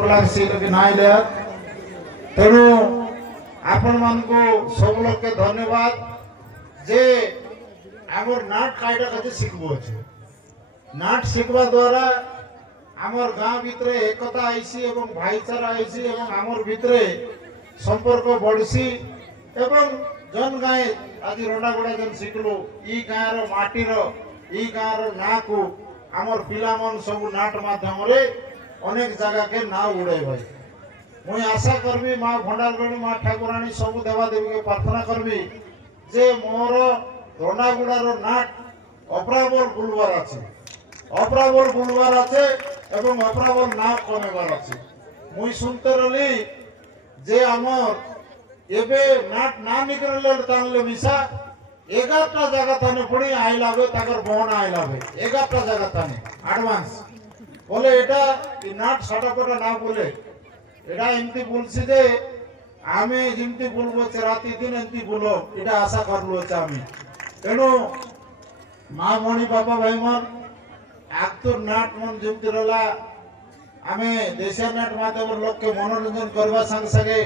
नाइले तेणु आपण मान को सब लोग के धन्यवाद जे आमर नाट कायदा कते शिखबो छे नाट शिखबा द्वारा आमर गांव भितरे एकता आइसी एवं भाईचारा आइसी एवं आमर भितरे संपर्क बढ़सी एवं जन गाय आज रंडागुड़ा जन शिखलु ई गाँव रो माटी रो ई गाँव रो ना को आमर पिला मन सब नाट माध्यम रे अनेक जगह के ना उड़े भाई मुई आशा करबी माँ भंडारगणी माँ ठाकुराणी सब देवादेवी के प्रार्थना करबी जे मोर रंडागुड़ा रो नाट अपराबल बुलवार আছে अपराबल बुलवार আছে एवं अपराबल ना कमेबार আছে मुई सुनते रही जे आमर एबे नाट ना निकलले तानले मिसा 11टा जगह थाने पड़ी आई लागे ताकर बहन आई लागे 11टा जगह थाने एडवांस बोले एटा ई नाट साटाकोटा ना बोले एटा एमती बोलছি যে আমি যেমতি বলবো যে রাতি দিন এমতি বলো এটা আশা করলো আমি তেনো মা মণি বাবা ভাই মন একতো নাট মন যেমতি রলা আমি দেশের নাট মাধ্যমে লোককে মনোরঞ্জন করবা সঙ্গে সঙ্গে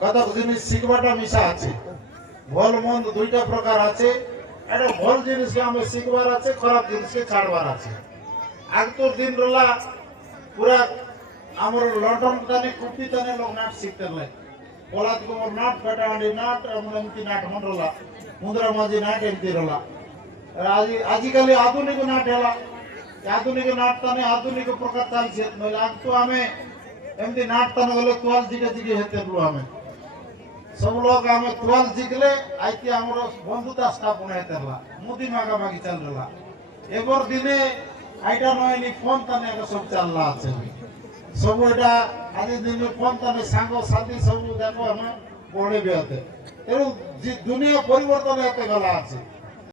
কত জিনিস শিখবাটা মিশা আছে ভাল মন্দ দুইটা প্রকার আছে এটা ভাল জিনিসকে আমি শিখবার আছে খারাপ জিনিসকে ছাড়বার আছে একতো দিন রলা পুরা আমার লন্ডন তানে কুপি তানে লোক নাট শিখতে লাই বলাত কোমর নাট বেটাওয়ান্ডি নাট এমতি নাট মন রলা মুদ্রা মাঝি নাট এমতি রলা আজিকালি আধুনিক নাট হেলা আধুনিক নাট তানে আধুনিক প্রকার চালছে নইলে আগ তো আমি এমতি নাট তানে গলে তোয়াল জিগে জিগে হেতে বলো আমি सब लोग आमे तुवाल जिगले आइते हमर बंधुता स्थापन हेतला मोदी मागा मागी चल रला एबर दिने आइटा नयनी फोन तने सब चलला আছে सब এটা আজি দিনে फोन तने सांग साथी सब देखो हम পড়ে বেতে এর দুনিয়া পরিবর্তন হতে গলা আছে